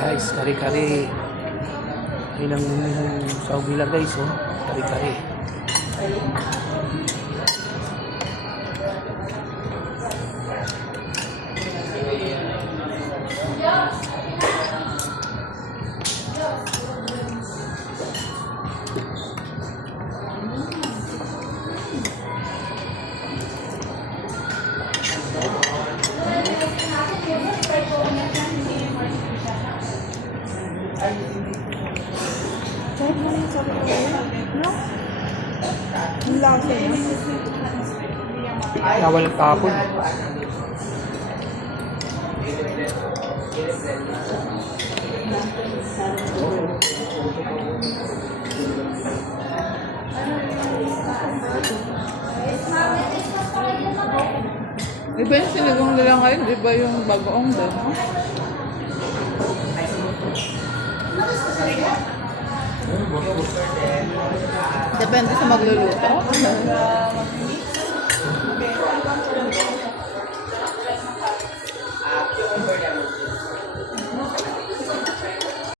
Guys, kare-kare. Yun ang sahog nila guys, oh. Kare-kare. Kahit mo yung sabi ko, no? Ang lasa niya. Nawal kahapon. Iba yung sinigong nila ngayon, iba yung bagoong doon, no? Depende sa magluluto.